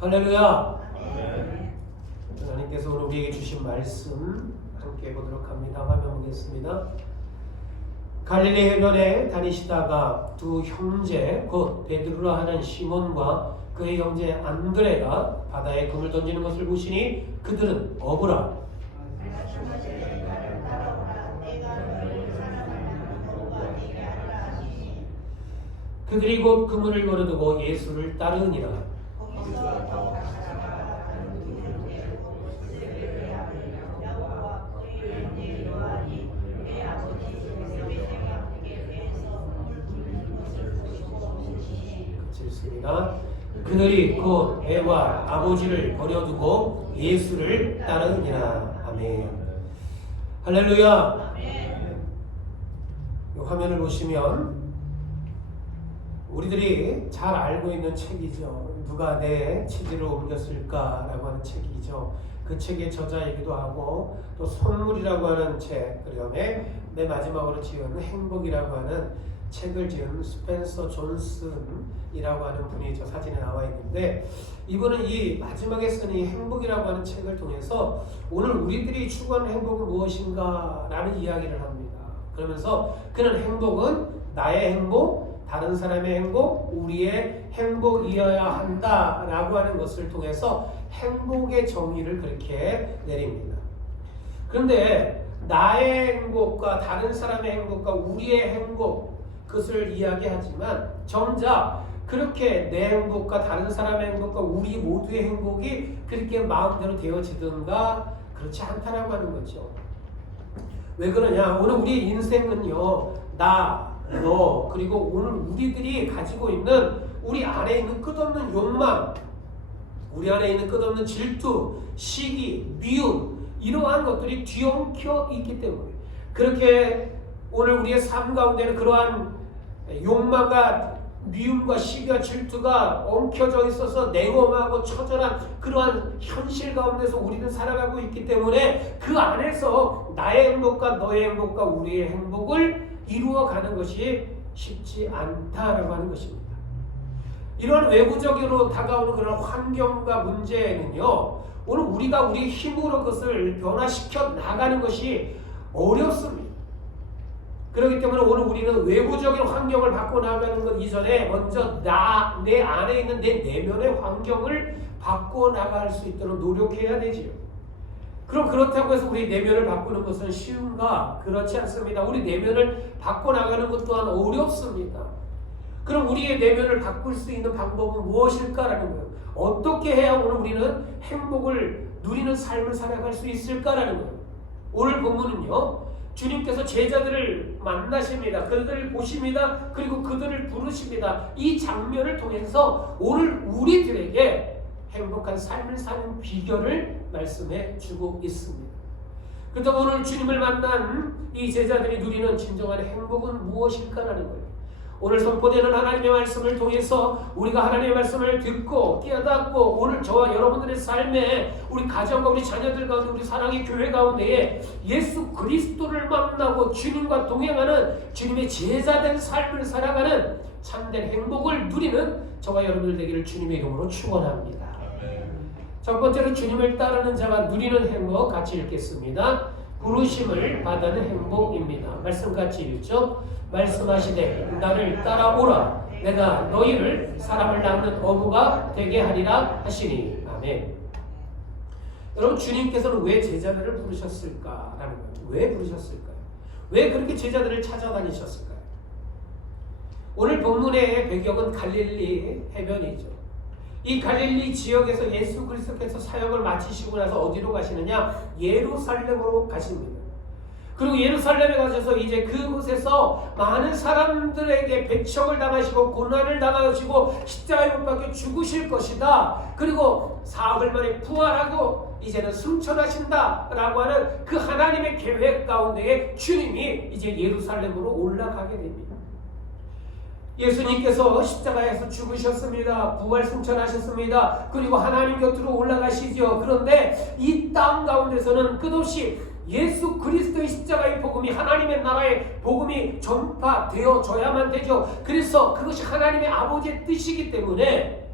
할렐루야. 하나님께서 오늘 우리에게 주신 말씀 함께 보도록 합니다. 화면 보겠습니다. 갈릴리 해변에 다니시다가 두 형제 곧 베드로라 하는 시몬과 그의 형제 안드레가 바다에 금을 던지는 것을 보시니 그들은 어부라. 그들이 곧 그물을 걸어두고 예수를 따르니라. 그들이 곧 애와 아버지를 버려두고 예수를 따르니라. 아멘. 할렐루야. 이 화면을 보시면 우리들이 잘 알고 있는 책이죠. 누가 내 치지를 옮겼을까라고 하는 책이죠. 그 책의 저자이기도 하고 또 선물이라고 하는 책, 그다음에 내 마지막으로 지은 행복이라고 하는 책을 지은 스펜서 존슨이라고 하는 분이 저 사진에 나와 있는데, 이분은 이 마지막에 쓴 이 행복이라고 하는 책을 통해서 오늘 우리들이 추구하는 행복은 무엇인가 라는 이야기를 합니다. 그러면서 그는 행복은 나의 행복, 다른 사람의 행복, 우리의 행복이어야 한다라고 하는 것을 통해서 행복의 정의를 그렇게 내립니다. 그런데 나의 행복과 다른 사람의 행복과 우리의 행복, 그것을 이야기하지만 정작 그렇게 내 행복과 다른 사람의 행복과 우리 모두의 행복이 그렇게 마음대로 되어지든가 그렇지 않다라고 하는 거죠. 왜 그러냐? 오늘 우리의 인생은요, 나, 너, 그리고 오늘 우리들이 가지고 있는 우리 안에 있는 끝없는 욕망, 우리 안에 있는 끝없는 질투, 시기, 미움, 이러한 것들이 뒤엉켜 있기 때문에 그렇게 오늘 우리의 삶 가운데는 그러한 욕망과 미움과 시기와 질투가 엉켜져 있어서 냉엄하고 처절한 그러한 현실 가운데서 우리는 살아가고 있기 때문에 그 안에서 나의 행복과 너의 행복과 우리의 행복을 이루어가는 것이 쉽지 않다라고 하는 것입니다. 이런 외부적으로 다가오는 그런 환경과 문제는요, 오늘 우리가 우리의 힘으로 그것을 변화시켜 나가는 것이 어렵습니다. 그렇기 때문에 오늘 우리는 외부적인 환경을 바꿔 나가는 것 이전에 먼저 내 안에 있는 내 내면의 환경을 바꿔 나갈 수 있도록 노력해야 되지요. 그럼 그렇다고 해서 우리 내면을 바꾸는 것은 쉬운가? 그렇지 않습니다. 우리 내면을 바꿔 나가는 것 또한 어렵습니다. 그럼 우리의 내면을 바꿀 수 있는 방법은 무엇일까라는 거예요. 어떻게 해야 오늘 우리는 행복을 누리는 삶을 살아갈 수 있을까라는 거예요. 오늘 본문은요, 주님께서 제자들을 만나십니다. 그들을 보십니다. 그리고 그들을 부르십니다. 이 장면을 통해서 오늘 우리들에게 행복한 삶을 사는 비결을 말씀해 주고 있습니다. 그렇다면 오늘 주님을 만난 이 제자들이 누리는 진정한 행복은 무엇일까라는 거예요. 오늘 선포되는 하나님의 말씀을 통해서 우리가 하나님의 말씀을 듣고 깨닫고 오늘 저와 여러분들의 삶에 우리 가정과 우리 자녀들 가운데 우리 사랑의 교회 가운데에 예수 그리스도를 만나고 주님과 동행하는 주님의 제자된 삶을 살아가는 참된 행복을 누리는 저와 여러분들 되기를 주님의 이름으로 축원합니다. 첫 번째로 주님을 따르는 자가 누리는 행복 같이 읽겠습니다. 부르심을 받는 행복입니다. 말씀 같이 읽죠. 말씀하시되 나를 따라오라 내가 너희를 사람을 낳는 어부가 되게 하리라 하시니. 아멘. 여러분, 주님께서는 왜 제자들을 부르셨을까라는 거예요. 왜 부르셨을까요? 왜 그렇게 제자들을 찾아다니셨을까요? 오늘 본문의 배경은 갈릴리 해변이죠. 이 갈릴리 지역에서 예수 그리스도께서 사역을 마치시고 나서 어디로 가시느냐? 예루살렘으로 가십니다. 그리고 예루살렘에 가셔서 이제 그곳에서 많은 사람들에게 배척을 당하시고 고난을 당하시고 십자가에 못 박혀 죽으실 것이다. 그리고 사흘 만에 부활하고 이제는 승천하신다라고 하는 그 하나님의 계획 가운데에 주님이 이제 예루살렘으로 올라가게 됩니다. 예수님께서 십자가에서 죽으셨습니다. 부활 승천하셨습니다. 그리고 하나님 곁으로 올라가시죠. 그런데 이 땅 가운데서는 끝없이 예수 그리스도의 십자가의 복음이 하나님의 나라의 복음이 전파되어져야만 되죠. 그래서 그것이 하나님의 아버지의 뜻이기 때문에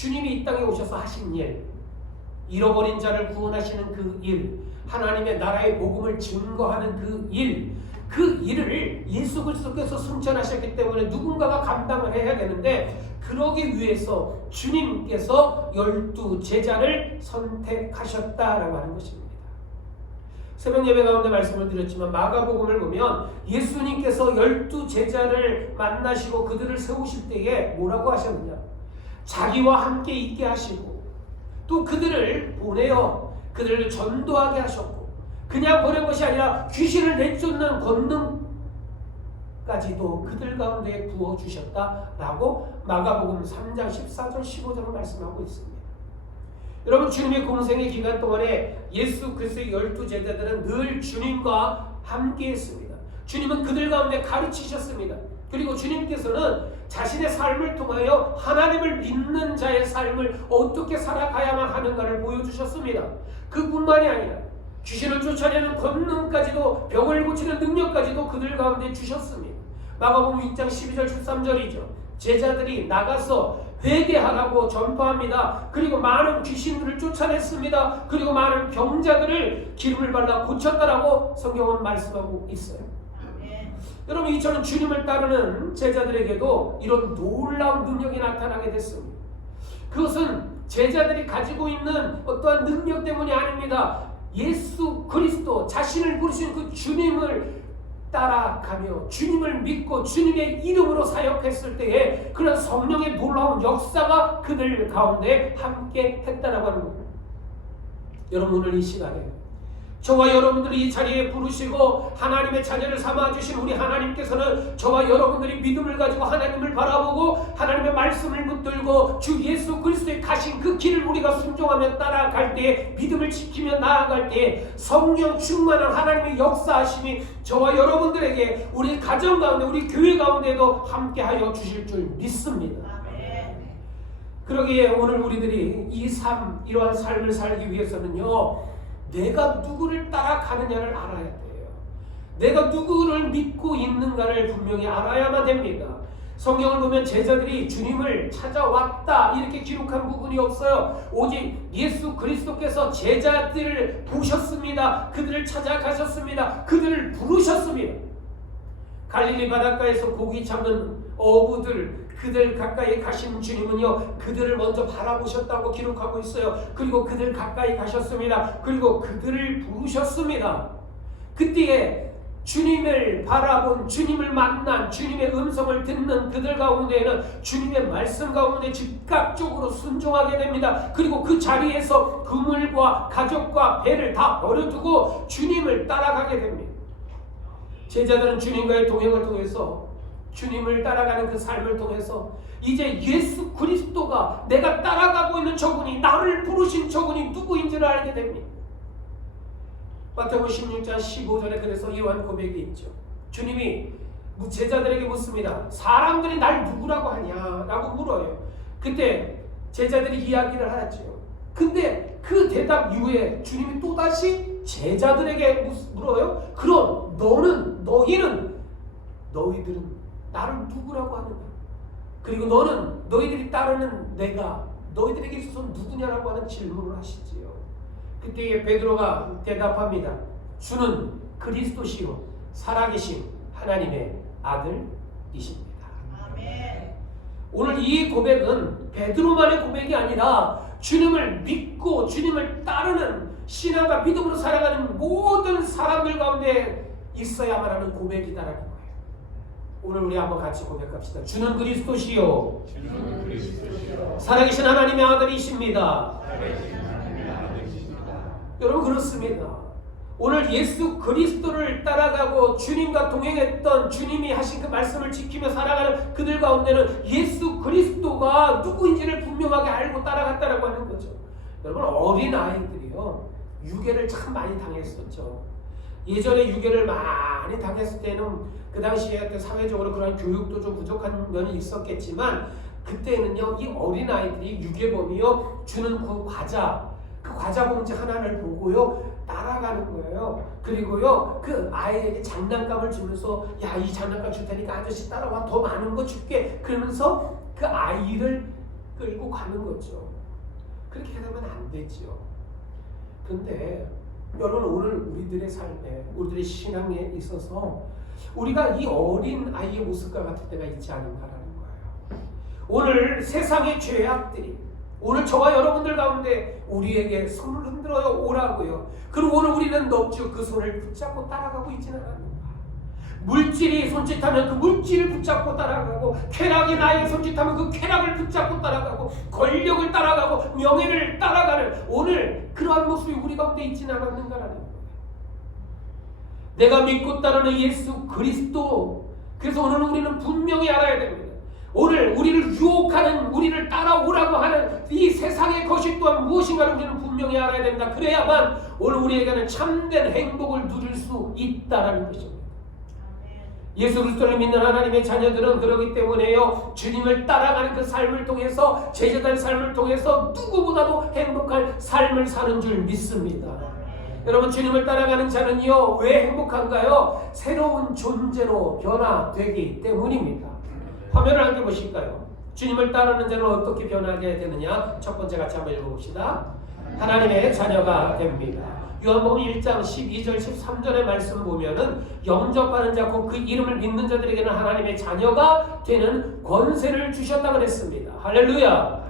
주님이 이 땅에 오셔서 하신 일, 잃어버린 자를 구원하시는 그 일, 하나님의 나라의 복음을 증거하는 그 일, 그 일을 예수 그리스도께서 승천하셨기 때문에 누군가가 감당을 해야 되는데, 그러기 위해서 주님께서 12 제자를 선택하셨다라고 하는 것입니다. 새벽 예배 가운데 말씀을 드렸지만 마가복음을 보면 예수님께서 12 제자를 만나시고 그들을 세우실 때에 뭐라고 하셨느냐? 자기와 함께 있게 하시고 또 그들을 보내어 그들을 전도하게 하셨고, 그냥 보낸 것이 아니라 귀신을 내쫓는 권능까지도 그들 가운데 부어주셨다라고 마가복음 3장 14절 15절을 말씀하고 있습니다. 여러분, 주님의 공생의 기간 동안에 예수 그리스도의 12 제자들은 늘 주님과 함께 했습니다. 주님은 그들 가운데 가르치셨습니다. 그리고 주님께서는 자신의 삶을 통하여 하나님을 믿는 자의 삶을 어떻게 살아가야만 하는가를 보여주셨습니다. 그뿐만이 아니라 귀신을 쫓아내는 권능까지도, 병을 고치는 능력까지도 그들 가운데 주셨습니다. 마가복음 6장 12절 13절이죠. 제자들이 나가서 회개하라고 전파합니다. 그리고 많은 귀신들을 쫓아냈습니다. 그리고 많은 병자들을 기름을 발라 고쳤다라고 성경은 말씀하고 있어요. 여러분, 이처럼 주님을 따르는 제자들에게도 이런 놀라운 능력이 나타나게 됐습니다. 그것은 제자들이 가지고 있는 어떠한 능력 때문이 아닙니다. 예수 그리스도 자신을 부르신 그 주님을 따라가며 주님을 믿고 주님의 이름으로 사역했을 때에 그런 성령의 놀라운 역사가 그들 가운데 함께 했다라고 하는 겁니다. 여러분, 오늘 이 시간에 저와 여러분들을 이 자리에 부르시고 하나님의 자녀를 삼아주신 우리 하나님께서는 저와 여러분들이 믿음을 가지고 하나님을 바라보고 하나님의 말씀을 붙들고 주 예수 그리스도의 가신 그 길을 우리가 순종하며 따라갈 때에, 믿음을 지키며 나아갈 때에 성령 충만한 하나님의 역사하심이 저와 여러분들에게 우리 가정 가운데, 우리 교회 가운데도 함께하여 주실 줄 믿습니다. 그러기에 오늘 우리들이 이러한 삶을 살기 위해서는요, 내가 누구를 따라가느냐를 알아야 돼요. 내가 누구를 믿고 있는가를 분명히 알아야만 됩니다. 성경을 보면 제자들이 주님을 찾아왔다 이렇게 기록한 부분이 없어요. 오직 예수 그리스도께서 제자들을 보셨습니다. 그들을 찾아가셨습니다. 그들을 부르셨습니다. 갈릴리 바닷가에서 고기 잡는 어부들, 그들 가까이 가신 주님은요, 그들을 먼저 바라보셨다고 기록하고 있어요. 그리고 그들 가까이 가셨습니다. 그리고 그들을 부르셨습니다. 그때에 주님을 바라본, 주님을 만난, 주님의 음성을 듣는 그들 가운데에는 주님의 말씀 가운데 즉각적으로 순종하게 됩니다. 그리고 그 자리에서 그물과 가족과 배를 다 버려두고 주님을 따라가게 됩니다. 제자들은 주님과의 동행을 통해서, 주님을 따라가는 그 삶을 통해서 이제 예수 그리스도가, 내가 따라가고 있는 저분이, 나를 부르신 저분이 누구인지를 알게 됩니다. 마태복음 16장 15절에 그래서 이러한 고백이 있죠. 주님이 제자들에게 묻습니다. 사람들이 날 누구라고 하냐? 라고 물어요. 그때 제자들이 이야기를 하죠. 근데 그 대답 이후에 주님이 또다시 제자들에게 물어요. 그럼 너희들은 나를 누구라고 하느냐? 그리고 너희들이 따르는 내가 너희들에게 있어서 누구냐라고 하는 질문을 하시지요. 그때 베드로가 대답합니다. 주는 그리스도시요 살아계신 하나님의 아들이십니다. 아멘. 오늘 이 고백은 베드로만의 고백이 아니라 주님을 믿고 주님을 따르는 신앙과 믿음으로 살아가는 모든 사람들 가운데 있어야만 하는 고백이다라는 거예요. 오늘 우리 한번 같이 고백합시다. 주는 그리스도시요 살아계신 하나님의 아들이십니다. 여러분, 그렇습니다. 오늘 예수 그리스도를 따라가고 주님과 동행했던, 주님이 하신 그 말씀을 지키며 살아가는 그들 가운데는 예수 그리스도가 누구인지를 분명하게 알고 따라갔다라고 하는 거죠. 여러분, 어린 아이들이요 유괴를 참 많이 당했었죠. 예전에 유괴를 많이 당했을 때는 그 당시에 사회적으로 그런 교육도 좀 부족한 면이 있었겠지만, 그때는요 이 어린 아이들이 유괴범이요 주는 그 과자 봉지 하나를 보고요 따라가는 거예요. 그리고요 그 아이에게 장난감을 주면서, 야, 이 장난감 줄 테니까 아저씨 따라와, 더 많은 거 줄게, 그러면서 그 아이를 끌고 가는 거죠. 그렇게 되면 안 되죠. 근데 여러분, 오늘 우리들의 삶에, 우리들의 신앙에 있어서 우리가 이 어린 아이의 모습과 같은 때가 있지 않은가라는 거예요. 오늘 세상의 죄악들이 오늘 저와 여러분들 가운데 우리에게 손을 흔들어요 오라고요. 그리고 오늘 우리는 넋주 그 손을 붙잡고 따라가고 있지는 않은가. 물질이 손짓하면 그 물질을 붙잡고 따라가고, 쾌락이 나의 손짓하면 그 쾌락을 붙잡고 따라가고, 권력을 따라가고, 명예를 따라가는 오늘 그러한 모습이 우리 가운데 있지는 않았는가라는 거예요. 내가 믿고 따르는 예수 그리스도. 그래서 오늘 우리는 분명히 알아야 됩니다. 오늘 우리를 유혹하는, 우리를 따라오라고 하는 이 세상의 것이 또한 무엇인가를 우리는 분명히 알아야 됩니다. 그래야만 오늘 우리에게는 참된 행복을 누릴 수 있다라는 것입니다. 예수 그리스도를 믿는 하나님의 자녀들은 그러기 때문에요, 주님을 따라가는 그 삶을 통해서, 제자된 삶을 통해서 누구보다도 행복한 삶을 사는 줄 믿습니다. 여러분, 주님을 따라가는 자는요, 왜 행복한가요? 새로운 존재로 변화되기 때문입니다. 화면을 함께 보실까요? 주님을 따르는 자는 어떻게 변하게 되느냐? 첫 번째 같이 한번 읽어봅시다. 하나님의 자녀가 됩니다. 요한복음 1장 12절 13절의 말씀 보면은 영접하는 자, 곧 그 이름을 믿는 자들에게는 하나님의 자녀가 되는 권세를 주셨다고 그랬습니다. 할렐루야.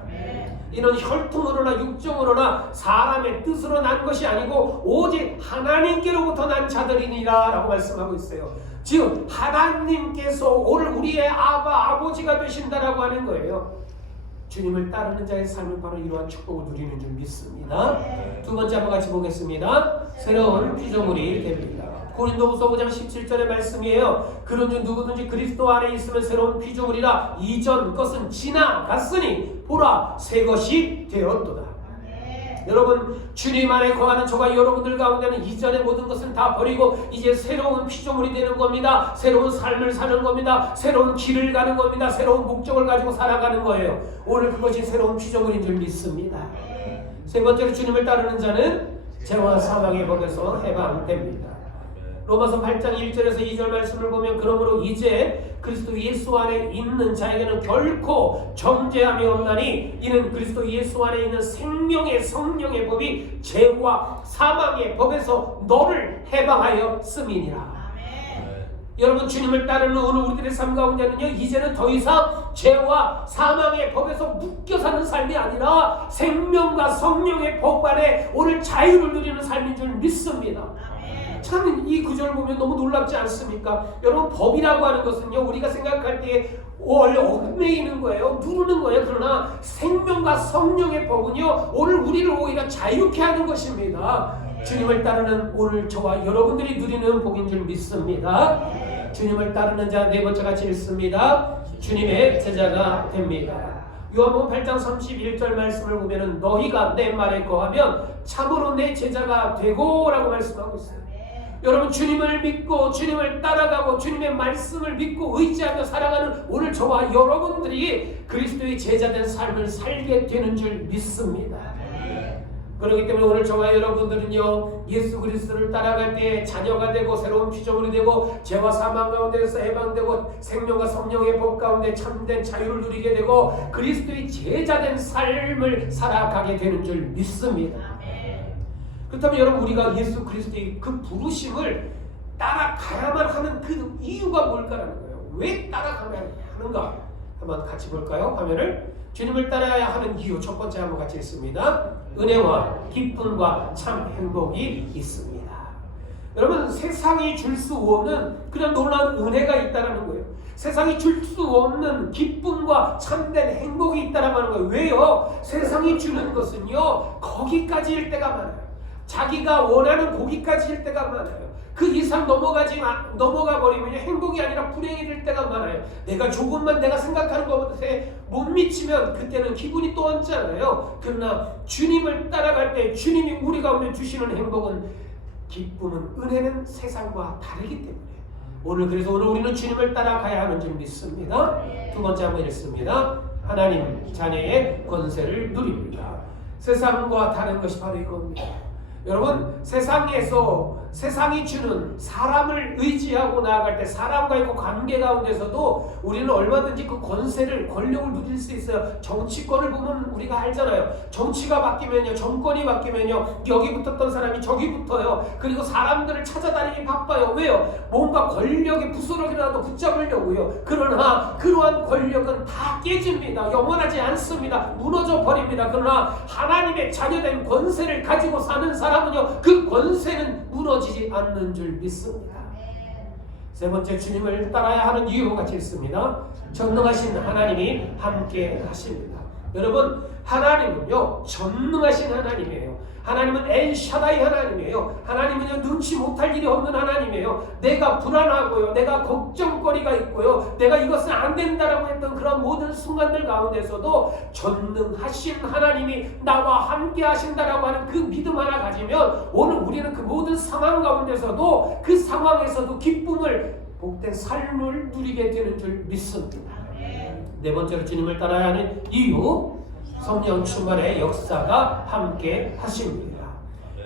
이는 혈통으로나 육정으로나 사람의 뜻으로 난 것이 아니고 오직 하나님께로부터 난 자들이니라 라고 말씀하고 있어요. 즉 하나님께서 오늘 우리의 아버지가 되신다라고 하는 거예요. 주님을 따르는 자의 삶은 바로 이러한 축복을 누리는 줄 믿습니다. 두 번째 한번 같이 보겠습니다. 새로운 피조물이 됩니다. 고린도후서 5장 17절의 말씀이에요. 그런즉 누구든지 그리스도 안에 있으면 새로운 피조물이라. 이전 것은 지나갔으니 보라 새 것이 되었도다. 여러분, 주님 안에 거하는 저와 여러분들 가운데는 이전의 모든 것은 다 버리고 이제 새로운 피조물이 되는 겁니다. 새로운 삶을 사는 겁니다. 새로운 길을 가는 겁니다. 새로운 목적을 가지고 살아가는 거예요. 오늘 그것이 새로운 피조물인 줄 믿습니다. 세 번째로, 주님을 따르는 자는 죄와 사망의 법에서 해방됩니다. 로마서 8장 1절에서 2절 말씀을 보면, 그러므로 이제 그리스도 예수 안에 있는 자에게는 결코 정죄함이 없나니 이는 그리스도 예수 안에 있는 생명의 성령의 법이 죄와 사망의 법에서 너를 해방하였음이니라. 여러분, 주님을 따르는 오늘 우리들의 삶 가운데는요, 이제는 더 이상 죄와 사망의 법에서 묶여 사는 삶이 아니라 생명과 성령의 법 안에 오늘 자유를 누리는 삶인 줄 믿습니다. 참 이 구절을 보면 너무 놀랍지 않습니까? 여러분, 법이라고 하는 것은요, 우리가 생각할 때 원래 얽매이는 거예요. 누르는 거예요. 그러나 생명과 성령의 법은요, 오늘 우리를 오히려 자유케 하는 것입니다. 주님을 따르는 오늘 저와 여러분들이 누리는 복인 줄 믿습니다. 주님을 따르는 자 네 번째 같이 읽습니다. 주님의 제자가 됩니다. 요한복음 8장 31절 말씀을 보면은 너희가 내 말에 거하면 참으로 내 제자가 되고 라고 말씀하고 있어요. 여러분, 주님을 믿고 주님을 따라가고 주님의 말씀을 믿고 의지하며 살아가는 오늘 저와 여러분들이 그리스도의 제자된 삶을 살게 되는 줄 믿습니다. 그렇기 때문에 오늘 저와 여러분들은요, 예수 그리스도를 따라갈 때 자녀가 되고 새로운 피조물이 되고 죄와 사망 가운데서 해방되고 생명과 성령의 법 가운데 참된 자유를 누리게 되고 그리스도의 제자된 삶을 살아가게 되는 줄 믿습니다. 그렇다면 여러분, 우리가 예수 그리스도의 그 부르심을 따라가야만 하는 그 이유가 뭘까라는 거예요. 왜 따라가야 하는가? 한번 같이 볼까요? 화면을. 주님을 따라야 하는 이유 첫 번째 한번 같이 읽습니다. 은혜와 기쁨과 참 행복이 있습니다. 여러분, 세상이 줄 수 없는 그냥 놀라운 은혜가 있다는 거예요. 세상이 줄 수 없는 기쁨과 참된 행복이 있다는 거예요. 왜요? 세상이 주는 것은요, 거기까지일 때가 많아요. 자기가 원하는 고기까지일 때가 많아요. 그 이상 넘어가 버리면 행복이 아니라 불행이 될 때가 많아요. 내가 조금만 내가 생각하는 것에 못 미치면 그때는 기분이 또 얹잖아요. 그러나 주님을 따라갈 때 주님이 우리 가운데 주시는 행복은, 기쁨은, 은혜는 세상과 다르기 때문에 그래서 오늘 우리는 주님을 따라가야 하는 줄 믿습니다. 두 번째 한번 읽습니다. 하나님 자녀의 권세를 누립니다. 세상과 다른 것이 바로 이겁니다. 여러분, 세상이 주는 사람을 의지하고 나아갈 때 사람과의 그 관계 가운데서도 우리는 얼마든지 그 권력을 누릴 수 있어요. 정치권을 보면 우리가 알잖아요. 정치가 바뀌면요, 정권이 바뀌면요, 여기 붙었던 사람이 저기 붙어요. 그리고 사람들을 찾아다니기 바빠요. 왜요? 뭔가 권력의 부스러기라도 붙잡으려고요. 그러나 그러한 권력은 다 깨집니다. 영원하지 않습니다. 무너져 버립니다. 그러나 하나님의 자녀된 권세를 가지고 사는 사람은요, 그 권세는 무너지지 않는 줄 믿습니다. 세 번째, 주님을 따라야 하는 이유가 같이 있습니다. 전능하신 하나님이 함께 하십니다. 여러분, 하나님은요, 전능하신 하나님이에요. 하나님은 엘샤다이 하나님이에요. 하나님은요, 눈치 못할 일이 없는 하나님이에요. 내가 불안하고요, 내가 걱정거리가 있고요, 내가 이것은 안 된다라고 했던 그런 모든 순간들 가운데서도 전능하신 하나님이 나와 함께 하신다라고 하는 그 믿음 하나 가지면 오늘 우리는 그 모든 상황 가운데서도 그 상황에서도 기쁨을, 복된 삶을 누리게 되는 줄 믿습니다. 네 번째로 주님을 따라야 하는 이유, 성령 충만의 역사가 함께 하십니다.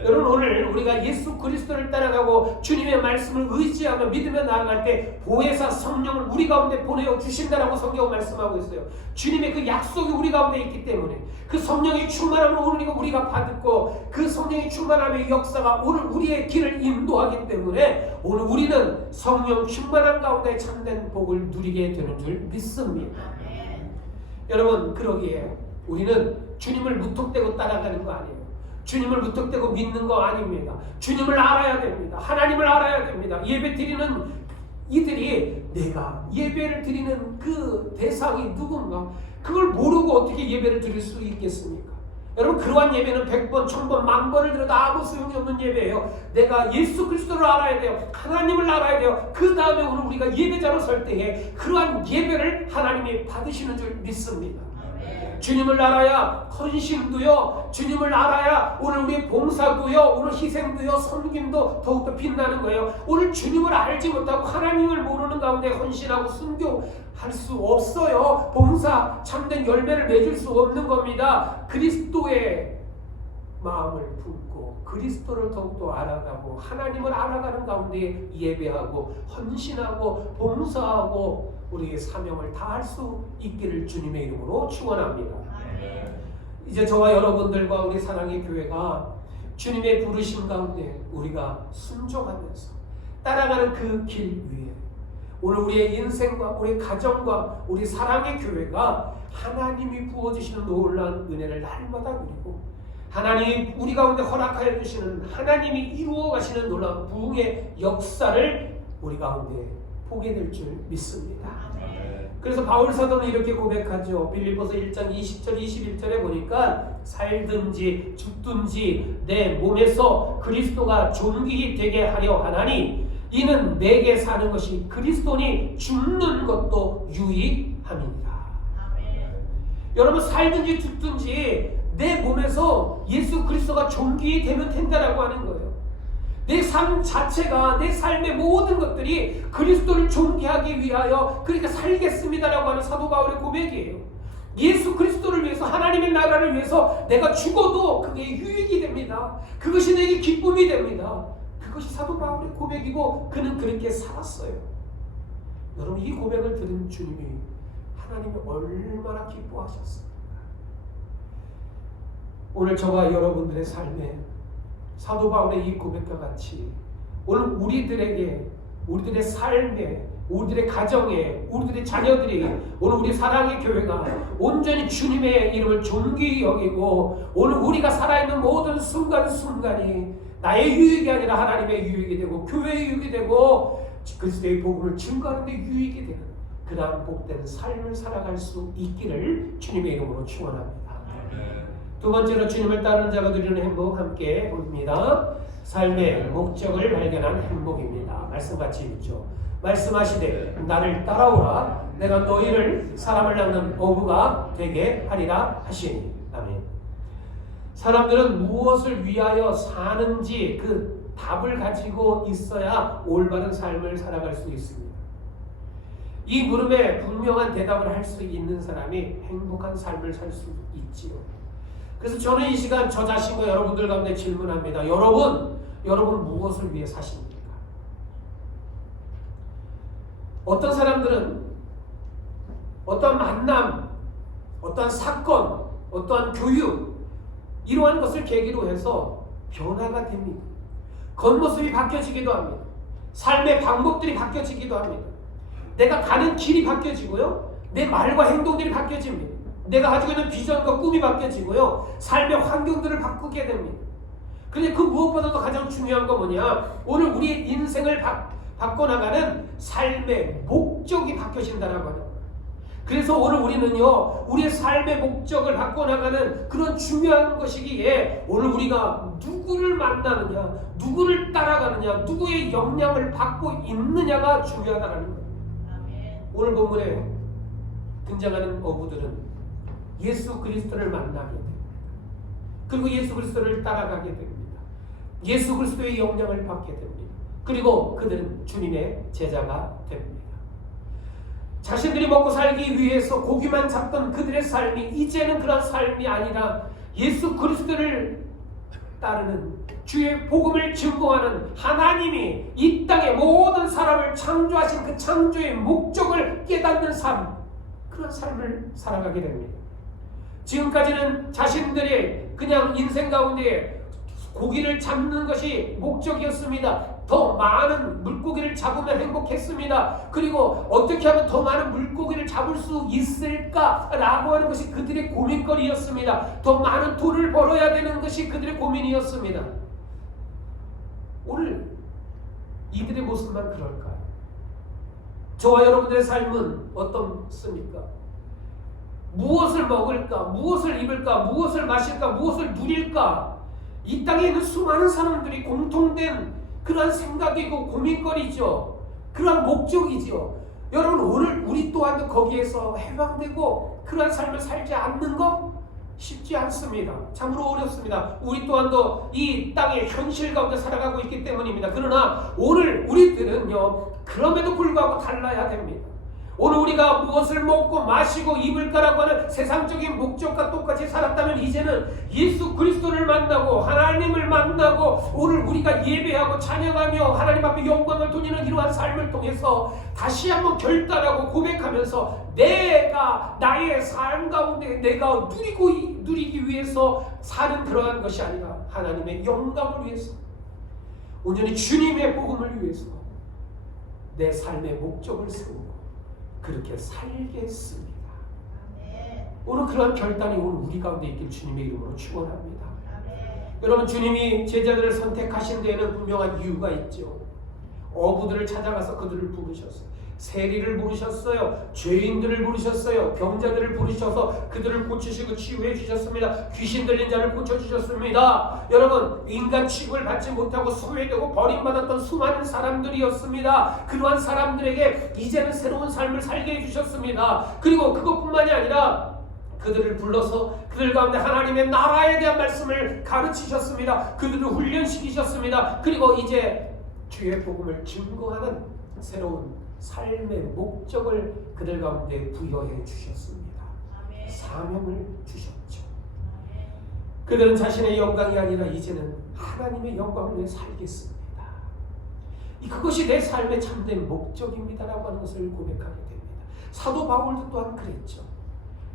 여러분, 오늘 우리가 예수 그리스도를 따라가고 주님의 말씀을 의지하며 믿으며 나아갈 때 보혜사 성령을 우리 가운데 보내어 주신다라고 성경은 말씀하고 있어요. 주님의 그 약속이 우리 가운데 있기 때문에 그 성령이 충만함을 오늘 우리가 받고 그 성령이 충만함의 역사가 오늘 우리의 길을 인도하기 때문에 오늘 우리는 성령 충만함 가운데 참된 복을 누리게 되는 줄 믿습니다. 여러분, 그러기에 우리는 주님을 무턱대고 따라가는 거 아니에요. 주님을 무턱대고 믿는 거 아닙니다. 주님을 알아야 됩니다. 하나님을 알아야 됩니다. 예배 드리는 이들이 내가 예배를 드리는 그 대상이 누군가, 그걸 모르고 어떻게 예배를 드릴 수 있겠습니까? 여러분, 그러한 예배는 100번, 1000번, 10,000번을 들어도 아무 소용이 없는 예배예요. 내가 예수 그리스도를 알아야 돼요. 하나님을 알아야 돼요. 그 다음에 오늘 우리가 예배자로 설 때에 그러한 예배를 하나님이 받으시는 줄 믿습니다. 주님을 알아야 헌신도요, 주님을 알아야 오늘 우리의 봉사도요, 오늘 희생도요, 섬김도 더욱더 빛나는 거예요. 오늘 주님을 알지 못하고 하나님을 모르는 가운데 헌신하고 순교할 수 없어요. 봉사, 참된 열매를 맺을 수 없는 겁니다. 그리스도의 마음을 품고 그리스도를 더욱더 알아가고 하나님을 알아가는 가운데 예배하고 헌신하고 봉사하고 우리의 사명을 다할 수 있기를 주님의 이름으로 축원합니다. 이제 저와 여러분들과 우리 사랑의 교회가 주님의 부르심 가운데 우리가 순종하면서 따라가는 그 길 위에 오늘 우리의 인생과 우리 가정과 우리 사랑의 교회가 하나님이 부어주시는 놀라운 은혜를 날마다 누리고 하나님이 우리 가운데 허락하여 주시는 하나님이 이루어 가시는 놀라운 부흥의 역사를 우리 가운데 보게 될 줄 믿습니다. 그래서 바울 사도는 이렇게 고백하죠. 빌립보서 1장 20절 21절에 보니까 살든지 죽든지 내 몸에서 그리스도가 존귀히 되게 하려 하나니 이는 내게 사는 것이 그리스도니 죽는 것도 유익함이니라. 여러분, 살든지 죽든지 내 몸에서 예수 그리스도가 존귀히 되면 된다라고 하는 거예요. 내 삶 자체가, 내 삶의 모든 것들이 그리스도를 존귀하기 위하여 그러니까 살겠습니다라고 하는 사도 바울의 고백이에요. 예수 그리스도를 위해서, 하나님의 나라를 위해서 내가 죽어도 그게 유익이 됩니다. 그것이 내게 기쁨이 됩니다. 그것이 사도 바울의 고백이고 그는 그렇게 살았어요. 여러분, 이 고백을 들은 주님이 하나님이 얼마나 기뻐하셨습니까? 오늘 저와 여러분들의 삶에 사도 바울의 이 고백과 같이 오늘 우리들에게, 우리들의 삶에, 우리들의 가정에, 우리들의 자녀들이, 오늘 우리 사랑의 교회가 온전히 주님의 이름을 존귀히 여기고 오늘 우리가 살아있는 모든 순간순간이 나의 유익이 아니라 하나님의 유익이 되고 교회의 유익이 되고 그리스도의 복음을 증거하는 데 유익이 되는 그러한 복된 삶을 살아갈 수 있기를 주님의 이름으로 축원합니다. 두 번째로 주님을 따르는 자가 누리는 행복 함께 봅니다. 삶의 목적을 발견한 행복입니다. 말씀 같이 읽죠. 말씀하시되 나를 따라오라 내가 너희를 사람을 낚는 어부가 되게 하리라 하시니. 아멘. 사람들은 무엇을 위하여 사는지 그 답을 가지고 있어야 올바른 삶을 살아갈 수 있습니다. 이 물음에 분명한 대답을 할 수 있는 사람이 행복한 삶을 살 수 있지요. 그래서 저는 이 시간 저 자신과 여러분들 가운데 질문합니다. 여러분 무엇을 위해 사십니까? 어떤 사람들은 어떠한 만남, 어떠한 사건, 어떠한 교육 이러한 것을 계기로 해서 변화가 됩니다. 겉모습이 바뀌어지기도 합니다. 삶의 방법들이 바뀌어지기도 합니다. 내가 가는 길이 바뀌어지고요. 내 말과 행동들이 바뀌어집니다. 내가 가지고 있는 비전과 꿈이 바뀌어지고요. 삶의 환경들을 바꾸게 됩니다. 그런데 그 무엇보다도 가장 중요한 건 뭐냐? 오늘 우리의 인생을 바꿔나가는 삶의 목적이 바뀌어진다는 거예요. 그래서 오늘 우리는요, 우리의 삶의 목적을 바꿔나가는 그런 중요한 것이기에 오늘 우리가 누구를 만나느냐, 누구를 따라가느냐, 누구의 영향을 받고 있느냐가 중요하다는 거예요. 오늘 본문에 등장하는 어부들은 예수 그리스도를 만나게 됩니다. 그리고 예수 그리스도를 따라가게 됩니다. 예수 그리스도의 영향을 받게 됩니다. 그리고 그들은 주님의 제자가 됩니다. 자신들이 먹고 살기 위해서 고기만 잡던 그들의 삶이 이제는 그런 삶이 아니라 예수 그리스도를 따르는 주의 복음을 증거하는 하나님이 이 땅의 모든 사람을 창조하신 그 창조의 목적을 깨닫는 삶, 그런 삶을 살아가게 됩니다. 지금까지는 자신들의 그냥 인생 가운데 고기를 잡는 것이 목적이었습니다. 더 많은 물고기를 잡으면 행복했습니다. 그리고 어떻게 하면 더 많은 물고기를 잡을 수 있을까라고 하는 것이 그들의 고민거리였습니다. 더 많은 돈을 벌어야 되는 것이 그들의 고민이었습니다. 오늘 이들의 모습만 그럴까요? 저와 여러분들의 삶은 어떻습니까? 무엇을 먹을까? 무엇을 입을까? 무엇을 마실까? 무엇을 누릴까? 이 땅에 있는 수많은 사람들이 공통된 그러한 생각이고 고민거리죠. 그러한 목적이죠. 여러분 오늘 우리 또한 거기에서 해방되고 그러한 삶을 살지 않는 것 쉽지 않습니다. 참으로 어렵습니다. 우리 또한도 이 땅의 현실 가운데 살아가고 있기 때문입니다. 그러나 오늘 우리들은요, 그럼에도 불구하고 달라야 됩니다. 오늘 우리가 무엇을 먹고 마시고 입을까라고 하는 세상적인 목적과 똑같이 살았다면 이제는 예수 그리스도를 만나고 하나님을 만나고 오늘 우리가 예배하고 찬양하며 하나님 앞에 영광을 돌리는 이러한 삶을 통해서 다시 한번 결단하고 고백하면서 내가 나의 삶 가운데 내가 누리기 위해서 사는 그러한 것이 아니라 하나님의 영광을 위해서 온전히 주님의 복음을 위해서 내 삶의 목적을 세우고 그렇게 살겠습니다. 오늘 그런 결단이 오늘 우리 가운데 있길 주님의 이름으로 축원합니다. 여러분 주님이 제자들을 선택하신 데에는 분명한 이유가 있죠. 어부들을 찾아가서 그들을 부르셨어요. 세리를 부르셨어요. 죄인들을 부르셨어요. 병자들을 부르셔서 그들을 고치시고 치유해 주셨습니다. 귀신 들린 자를 고쳐주셨습니다. 여러분 인간 취급을 받지 못하고 소외되고 버림받았던 수많은 사람들이었습니다. 그러한 사람들에게 이제는 새로운 삶을 살게 해주셨습니다. 그리고 그것뿐만이 아니라 그들을 불러서 그들 가운데 하나님의 나라에 대한 말씀을 가르치셨습니다. 그들을 훈련시키셨습니다. 그리고 이제 주의 복음을 증거하는 새로운 삶의 목적을 그들 가운데 부여해 주셨습니다. 아멘. 사명을 주셨죠. 아멘. 그들은 자신의 영광이 아니라 이제는 하나님의 영광을 위해 살겠습니다. 그것이 내 삶의 참된 목적입니다라고 하는 것을 고백하게 됩니다. 사도 바울도 또한 그랬죠.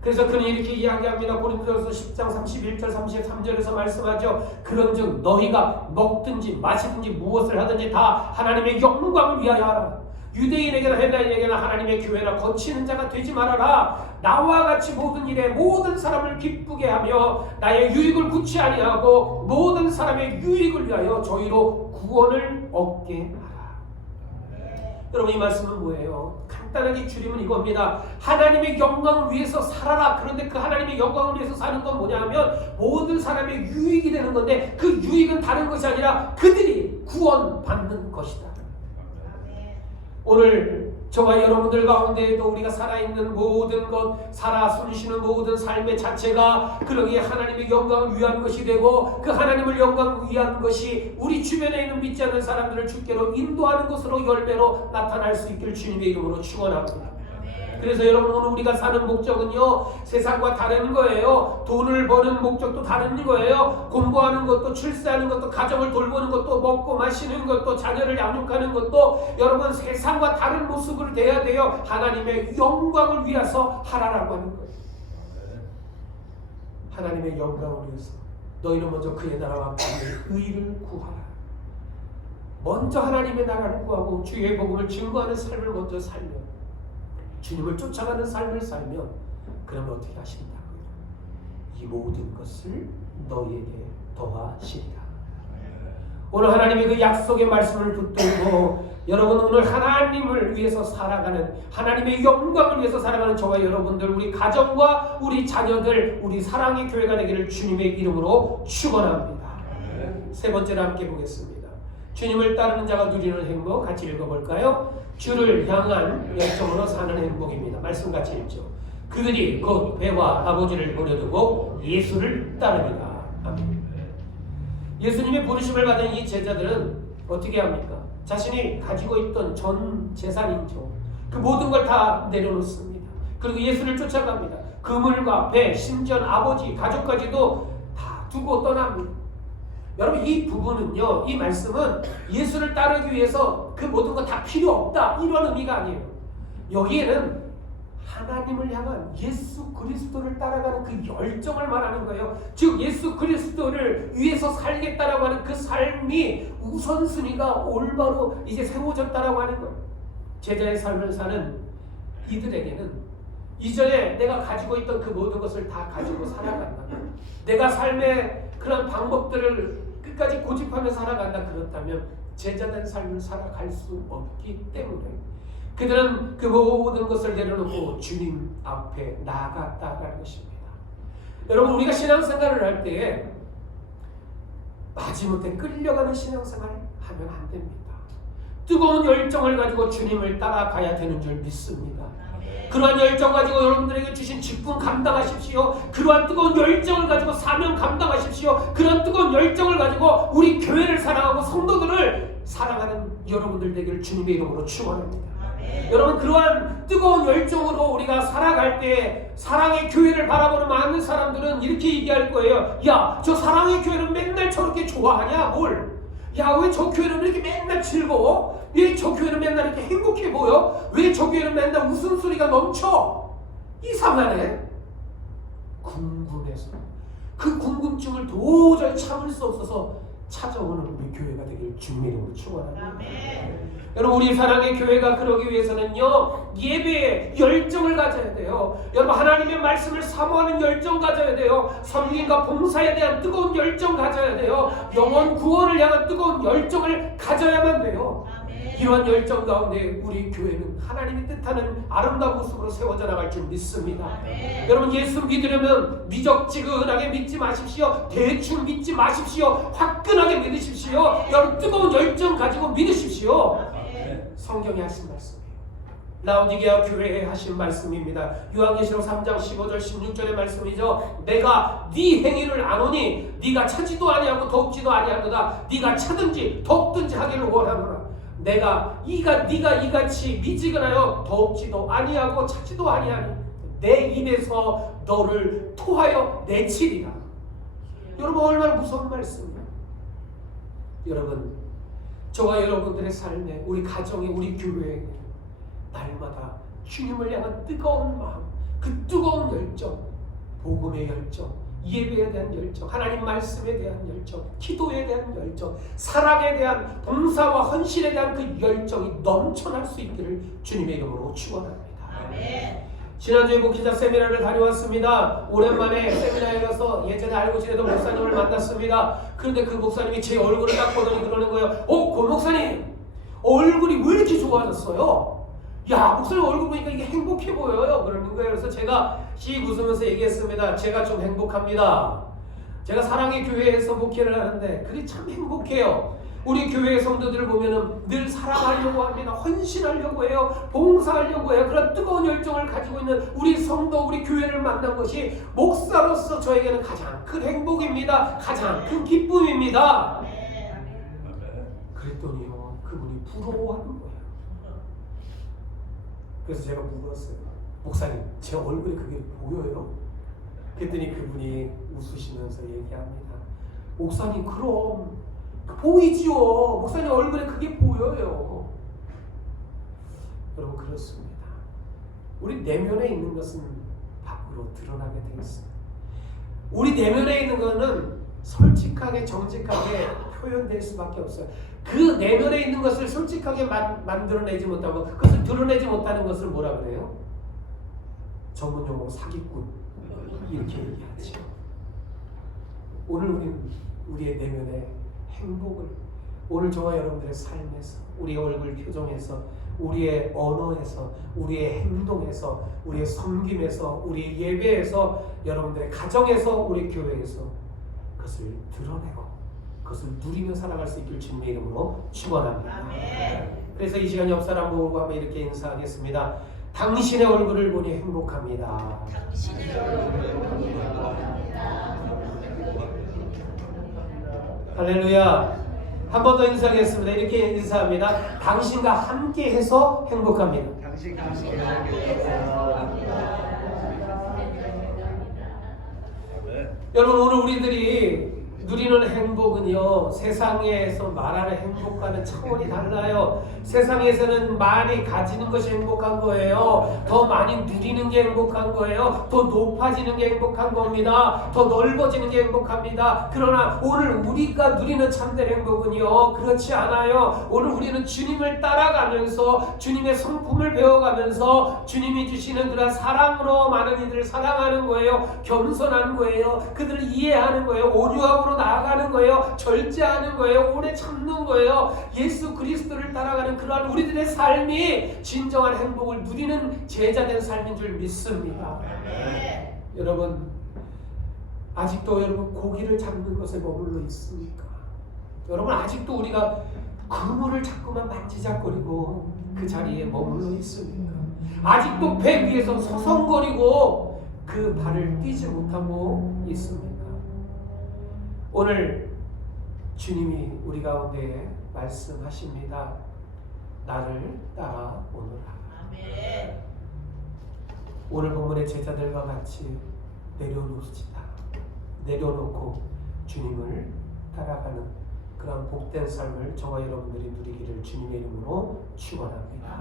그래서 그는 이렇게 이야기합니다. 고린도전서 10장 31절 33절에서 말씀하죠. 그런즉 너희가 먹든지 마시든지 무엇을 하든지 다 하나님의 영광을 위하여 하라. 유대인에게나 헬라인에게나 하나님의 교회나 거치는 자가 되지 말아라. 나와 같이 모든 일에 모든 사람을 기쁘게 하며 나의 유익을 구치 아니하고 모든 사람의 유익을 위하여 저희로 구원을 얻게 하라. 여러분 이 말씀은 뭐예요? 간단하게 줄이면 이겁니다. 하나님의 영광을 위해서 살아라. 그런데 그 하나님의 영광을 위해서 사는 건 뭐냐 하면 모든 사람의 유익이 되는 건데 그 유익은 다른 것이 아니라 그들이 구원받는 것이다. 오늘 저와 여러분들 가운데에도 우리가 살아있는 모든 것, 살아 숨쉬는 모든 삶의 자체가 그러기에 하나님의 영광을 위한 것이 되고 그 하나님을 영광을 위한 것이 우리 주변에 있는 믿지 않는 사람들을 주께로 인도하는 것으로 열매로 나타날 수 있기를 주님의 이름으로 축원합니다. 그래서 여러분 오늘 우리가 사는 목적은요 세상과 다른 거예요. 돈을 버는 목적도 다른 거예요. 공부하는 것도 출세하는 것도 가정을 돌보는 것도 먹고 마시는 것도 자녀를 양육하는 것도 여러분 세상과 다른 모습을 돼야 돼요. 하나님의 영광을 위해서 하라라고 하는 거예요. 하나님의 영광을 위해서 너희는 먼저 그의 나라와 그의 의를 구하라. 먼저 하나님의 나라를 구하고 주의 복음을 증거하는 삶을 먼저 살면, 주님을 쫓아가는 삶을 살면 그러면 어떻게 하신다고요? 이 모든 것을 너희에게 더하시리라. 오늘 하나님의 그 약속의 말씀을 붙들고 여러분 오늘 하나님을 위해서 살아가는, 하나님의 영광을 위해서 살아가는 저와 여러분들, 우리 가정과 우리 자녀들, 우리 사랑의 교회가 되기를 주님의 이름으로 축원합니다. 세 번째로 함께 보겠습니다. 주님을 따르는 자가 누리는 행복, 같이 읽어볼까요? 주를 향한 열정으로 사는 행복입니다. 말씀 같이 읽죠. 그들이 곧 배와 아버지를 버려두고 예수를 따릅니다. 아멘. 예수님의 부르심을 받은 이 제자들은 어떻게 합니까? 자신이 가지고 있던 전 재산이죠. 그 모든 걸 다 내려놓습니다. 그리고 예수를 쫓아갑니다. 그물과 배, 심지어 아버지, 가족까지도 다 두고 떠납니다. 여러분 이 부분은요, 이 말씀은 예수를 따르기 위해서 그 모든 거 다 필요 없다 이런 의미가 아니에요. 여기에는 하나님을 향한 예수 그리스도를 따라가는 그 열정을 말하는 거예요. 즉 예수 그리스도를 위해서 살겠다라고 하는 그 삶이 우선순위가 올바로 이제 세워졌다라고 하는 거예요. 제자의 삶을 사는 이들에게는 이전에 내가 가지고 있던 그 모든 것을 다 가지고 살아간다. 내가 삶의 그런 방법들을 끝까지 고집하며 살아간다. 그렇다면 제자된 삶을 살아갈 수 없기 때문에 그들은 그 모든 것을 내려놓고 주님 앞에 나아갔다라는 것입니다. 여러분 우리가 신앙생활을 할 때에 마지못해 끌려가는 신앙생활을 하면 안 됩니다. 뜨거운 열정을 가지고 주님을 따라가야 되는 줄 믿습니다. 그러한 열정 가지고 여러분들에게 주신 직분 감당하십시오. 그러한 뜨거운 열정을 가지고 사명 감당하십시오. 그러한 뜨거운 열정을 가지고 우리 교회를 사랑하고 성도들을 사랑하는 여러분들 되기를 주님의 이름으로 축원합니다. 여러분 그러한 뜨거운 열정으로 우리가 살아갈 때 사랑의 교회를 바라보는 많은 사람들은 이렇게 얘기할 거예요. 야, 저 사랑의 교회는 맨날 저렇게 좋아하냐? 뭘? 야, 왜 저 교회는 이렇게 맨날 즐거워? 왜 저 교회는 맨날 이렇게 행복해 보여? 왜 저 교회는 맨날 웃음소리가 넘쳐? 이상하네. 궁금해서 그 궁금증을 도저히 참을 수 없어서 찾아오는 우리 교회가 되길 주님의 이름으로 축원합니다. 여러분 우리 사랑의 교회가 그러기 위해서는요 예배에 열정을 가져야 돼요. 여러분 하나님의 말씀을 사모하는 열정 가져야 돼요. 섬김과 봉사에 대한 뜨거운 열정 가져야 돼요. 영혼 구원을 향한 뜨거운 열정을 가져야만 돼요. 이러한 열정 가운데 우리 교회는 하나님이 뜻하는 아름다운 모습으로 세워져 나갈 줄 믿습니다. 여러분 예수 믿으려면 미적지근하게 믿지 마십시오. 대충 믿지 마십시오. 화끈하게 믿으십시오. 여러분 뜨거운 열정 가지고 믿으십시오. 성경이 하신 말씀이에요. 라오디게아 교회에 하신 말씀입니다. 요한계시록 3장 15절 16절의 말씀이죠. 내가 네 행위를 아노니 네가 차지도 아니하고 덥지도 아니하도다. 네가 차든지 덥든지 하기를 원하노라. 네가 이같이 미지근하여 덥지도 아니하고 차지도 아니하니 내 입에서 너를 토하여 내치리라. 여러분 얼마나 무서운 말씀이에요. 여러분 저와 여러분들의 삶에 우리 가정에 우리 교회에 날마다 주님을 향한 뜨거운 마음, 그 뜨거운 열정, 복음의 열정, 예배에 대한 열정, 하나님 말씀에 대한 열정, 기도에 대한 열정, 사랑에 대한 봉사와 헌신에 대한 그 열정이 넘쳐날 수 있기를 주님의 이름으로 축원합니다. 아멘. 지난주에 목회자 세미나를 다녀왔습니다. 오랜만에 세미나에 가서 예전에 알고 지내던 목사님을 만났습니다. 그런데 그 목사님이 제 얼굴을 딱 보더니 그러는 거예요. 고 목사님 얼굴이 왜 이렇게 좋아졌어요? 야, 목사님 얼굴 보니까 이게 행복해 보여요. 그러는 거예요. 그래서 제가 씩 웃으면서 얘기했습니다. 제가 좀 행복합니다. 제가 사랑의 교회에서 목회를 하는데 그게 참 행복해요. 우리 교회의 성도들을 보면은 늘 사랑하려고 합니다. 헌신하려고 해요. 봉사하려고 해요. 그런 뜨거운 열정을 가지고 있는 우리 성도, 우리 교회를 만난 것이 목사로서 저에게는 가장 큰 행복입니다. 가장 큰 기쁨입니다. 그랬더니요, 그분이 부러워하는 거예요. 그래서 제가 물었어요. 목사님, 제 얼굴에 그게 보여요? 그랬더니 그분이 웃으시면서 얘기합니다. 목사님, 그럼 보이지요. 목사님 얼굴에 그게 보여요. 여러분, 그렇습니다. 우리 내면에 있는 것은 밖으로 드러나게 되어 있습니다. 우리 내면에 있는 것은 솔직하게 정직하게 표현될 수밖에 없어요. 그 내면에 있는 것을 솔직하게 만들어내지 못하고 그것을 드러내지 못하는 것을 뭐라 그래요? 전문 용어로 사기꾼 이렇게 얘기하죠. 오늘 우리는 우리의 내면의 행복을 오늘 저와 여러분들의 삶에서 우리의 얼굴 표정에서 우리의 언어에서 우리의 행동에서 우리의 섬김에서 우리의 예배에서 여러분들의 가정에서 우리 교회에서 그것을 드러내고 그것을 누리며 살아갈 수 있길 주님의 이름으로 축원합니다. 그래서 이 시간 옆 사람 보고 한번 이렇게 인사하겠습니다. 당신의 얼굴을 보니 행복합니다. 당신의 얼굴을 보니 행복합니다. 할렐루야. 한 번 더 인사하겠습니다. 이렇게 인사합니다. 당신과 함께해서 행복합니다. 당신과 함께해서 행복합니다. 여러분, 오늘 우리들이 누리는 행복은요, 세상에서 말하는 행복과는 차원이 달라요. 세상에서는 많이 가지는 것이 행복한 거예요. 더 많이 누리는 게 행복한 거예요. 더 높아지는 게 행복한 겁니다. 더 넓어지는 게 행복합니다. 그러나 오늘 우리가 누리는 참된 행복은요, 그렇지 않아요. 오늘 우리는 주님을 따라가면서 주님의 성품을 배워가면서 주님이 주시는 그런 사랑으로 많은 이들을 사랑하는 거예요. 겸손한 거예요. 그들을 이해하는 거예요. 온유함으로 나아가는 거예요. 절제하는 거예요. 오래 참는 거예요. 예수 그리스도를 따라가는 그러한 우리들의 삶이 진정한 행복을 누리는 제자된 삶인 줄 믿습니다. 여러분, 아직도 여러분 고기를 잡는 것에 머물러 있습니까? 여러분, 아직도 우리가 그물을 자꾸만 만지작거리고 그 자리에 머물러 있습니까? 아직도 배 위에서 서성거리고 그 발을 뛰지 못하고 있습니까? 오늘 주님이 우리 가운데 말씀하십니다. 나를 따라오너라. 오늘 본문의 제자들과 같이 내려놓읍시다. 내려놓고 주님을 따라가는 그런 복된 삶을 저와 여러분들이 누리기를 주님의 이름으로 축원합니다.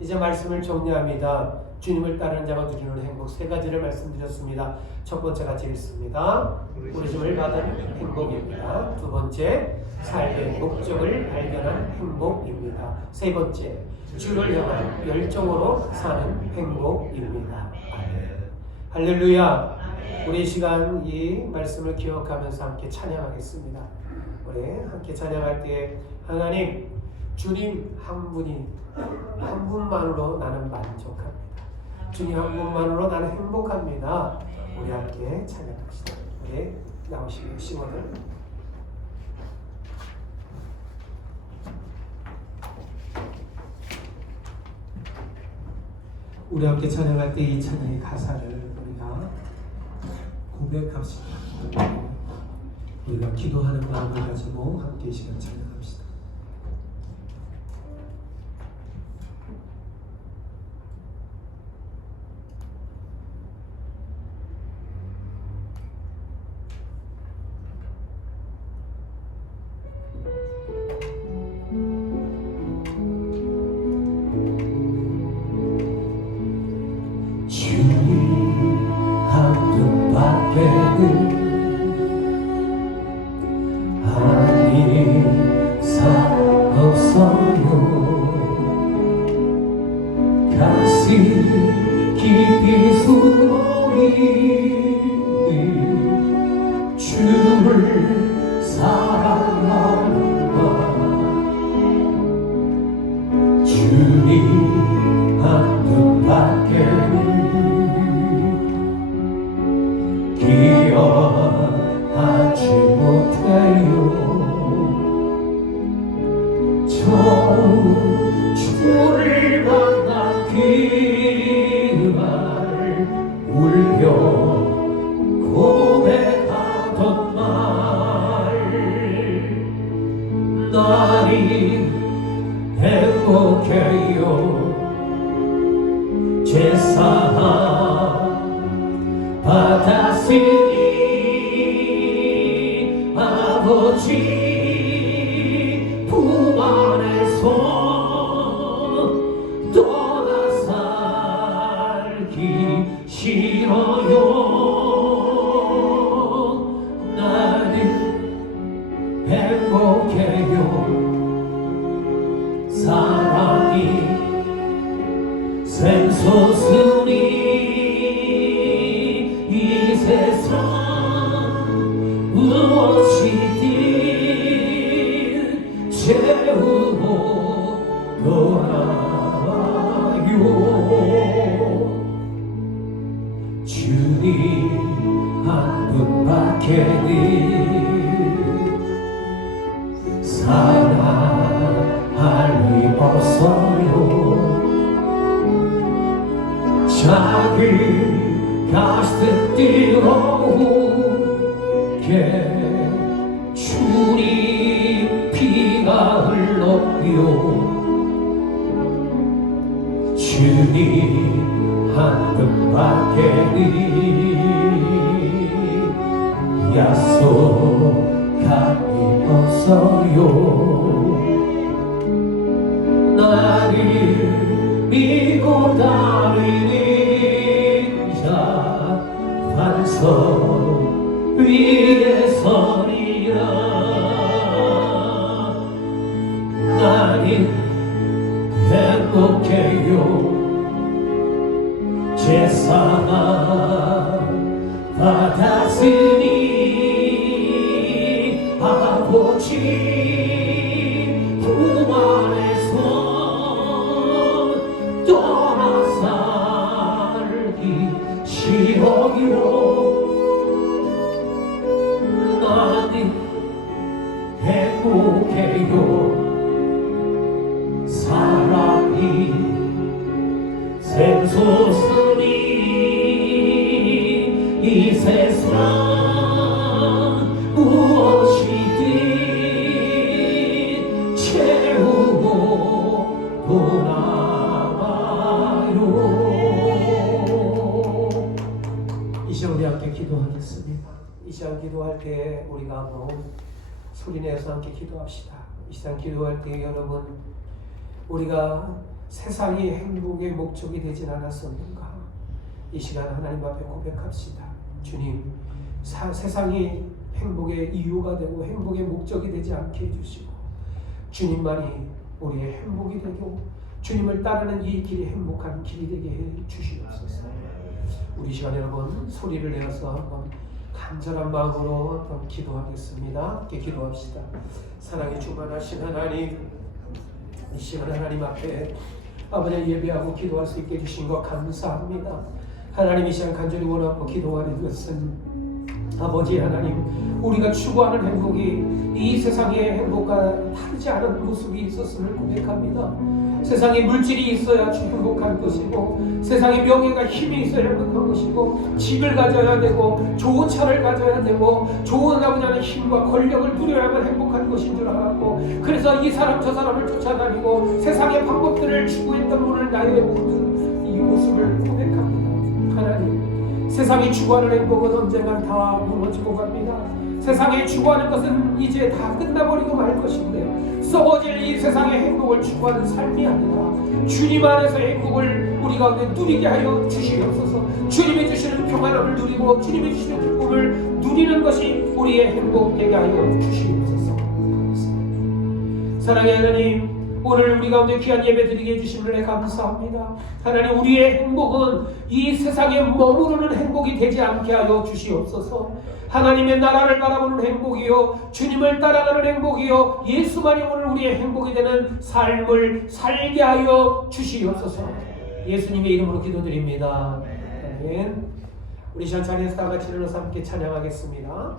이제 말씀을 정리합니다. 주님을 따르는 자가 누리는 행복 세 가지를 말씀드렸습니다. 첫 번째가 읽습니다. 부르심을 받은 행복입니다. 두 번째, 삶의 목적을 발견한 행복입니다. 세 번째, 주를 향한 열정으로 사는 행복입니다. 할렐루야. 우리 이 시간 이 말씀을 기억하면서 함께 찬양하겠습니다. 우리 함께 찬양할 때 하나님, 주님 한 분이 한 분만으로 나는 만족합니다. 주님 한 분만으로 나는 행복합니다. 우리 함께 찬양합시다. 우리 나오시면 시원을 우리 함께 찬양할 때 이 찬양의 가사를 우리가 고백합시다. 우리가 기도하는 마음을 가지고 함께 이 시간 찬양합시다. 주님 한 분밖에는 가슴 깊이 숨어있는 주를 사랑하는가. 주님 한 분밖에는 기억하지 못해요. 주를 만난 그날 울며 고백하던 말 아버지 품 안에서 떠나 살기 싫어요. 나는 행복해요. 사랑이 샘솟으니 이 세상 무엇이든 채우고 돌아와요. 주님 한 분밖에는 사랑할 리 없어요. 작은 가슴 뜨거우게 주님 피가 흘러요. 주님 한 분밖에는 약속할 리 없어요. 나를 믿고 따르는 자 반석 위에 서리라. 나는 행복해요. 제사나 받았으니 아버지 품 안에서 떠나 살기 싫어요. 나는 행복해요. 사랑이 샘솟으니 이 세상 무엇이든 채우고 돌아와요. 이 시간 우리 함께 기도하겠습니다. 이 시간 기도할 때 우리가 한번 소리내서 함께 기도합시다. 이 시간 기도할 때 여러분, 우리가 세상이 행복의 목적이 되진 않았었는가? 이 시간 하나님 앞에 고백합시다. 주님, 세상이 행복의 이유가 되고 행복의 목적이 되지 않게 해주시고, 주님만이 우리의 행복이 되고 주님을 따르는 이 길이 행복한 길이 되게 해 주시옵소서. 우리 시간에 여러분 소리를 내어서 한번 간절한 마음으로 한번 기도하겠습니다. 함께 기도합시다. 사랑이 충만하신 하나님, 이 시간 하나님 앞에 아버지 예배하고 기도할 수 있게 해주신 것 감사합니다. 하나님, 이 시간 간절히 원하고 기도하는 것은 아버지 하나님, 우리가 추구하는 행복이 이 세상의 행복과 다르지 않은 모습이 있었음을 고백합니다. 세상에 물질이 있어야 행복한 것이고, 세상에 명예가 힘이 있어야 행복한 것이고, 집을 가져야 되고 좋은 차를 가져야 되고 좋은 아버지의 힘과 권력을 누려야만 행복한 것인 줄 알았고, 그래서 이 사람 저 사람을 쫓아다니고 세상의 방법들을 추구했던 오늘 나의 모든 이 모습을 고백합니다. 하나님, 세상이 추구하는 행복은 언젠간 다 무너지고 갑니다. 세상에 추구하는 것은 이제 다 끝나버리고 말 것인데, 썩어질 이 세상의 행복을 추구하는 삶이 아니라 주님 안에서의 행복을 우리 가운데 누리게 하여 주시옵소서. 주님이 주시는 평안함을 누리고 주님이 주시는 기쁨을 누리는 것이 우리의 행복 되게 하여 주시옵소서. 사랑의 하나님, 오늘 우리 가운데 귀한 예배 드리게 해주심을 감사합니다. 하나님, 우리의 행복은 이 세상에 머무르는 행복이 되지 않게 하여 주시옵소서. 하나님의 나라를 바라보는 행복이요, 주님을 따라가는 행복이요, 예수만이 오늘 우리의 행복이 되는 삶을 살게 하여 주시옵소서. 예수님의 이름으로 기도드립니다. 아멘. 우리 시간 자리에서 다 같이 일어나서 함께 찬양하겠습니다.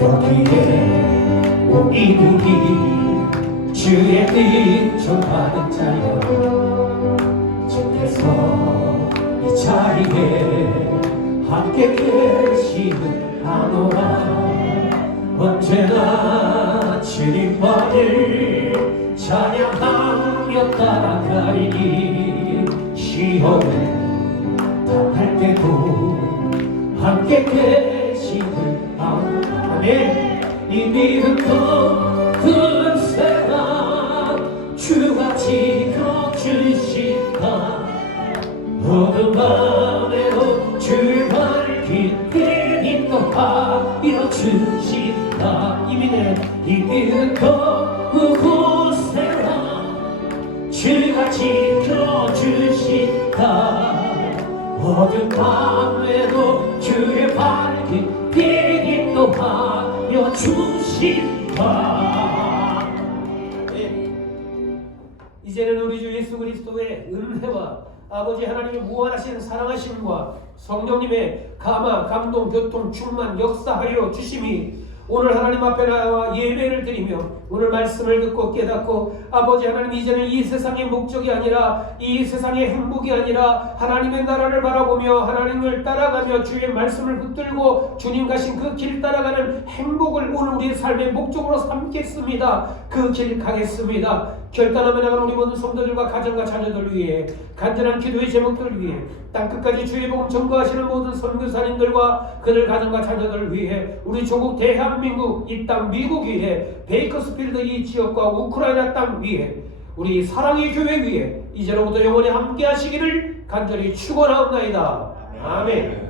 여기에 우리 누기 주의 뜻 전하는 자여, 주께서 이 자리에 함께 계시는 하노라. 언제나 주님만을 찬양하며 하며 따라가리니 시험을 당할 때도 함께 계시는 아멘. 이 믿음도 큰 사랑 주가 지켜주신다. 어두운 밤에도 주의 밝힌 인도하여 주신다. 이 믿음도 큰 사랑 주가 지켜주신다. 어두운 밤에도 주의 밝힌 인도하여 주신다. 네. 이제는 우리 주 예수 그리스도의 은혜와 아버지 하나님의 무한하신 사랑하심과 성령님의 감화, 감동, 교통, 충만, 역사하여 주심이 오늘 하나님 앞에 나와 예배를 드리며 오늘 말씀을 듣고 깨닫고 아버지 하나님 이제는 이 세상의 목적이 아니라 이 세상의 행복이 아니라 하나님의 나라를 바라보며 하나님을 따라가며 주의 말씀을 붙들고 주님 가신 그 길 따라가는 행복을 오늘 우리의 삶의 목적으로 삼겠습니다. 그 길 가겠습니다. 결단하며 나가는 우리 모든 성도들과 가정과 자녀들 위해 간절한 기도의 제목들 위해 땅끝까지 주의 복음 전거하시는 모든 선교사님들과 그들 가정과 자녀들 위해 우리 조국 대한민국 이 땅 미국 위해 베이커스필드 이 지역과 우크라이나 땅 위해 우리 사랑의 교회 위해 이제로부터 영원히 함께 하시기를 간절히 축원하옵나이다. 아멘.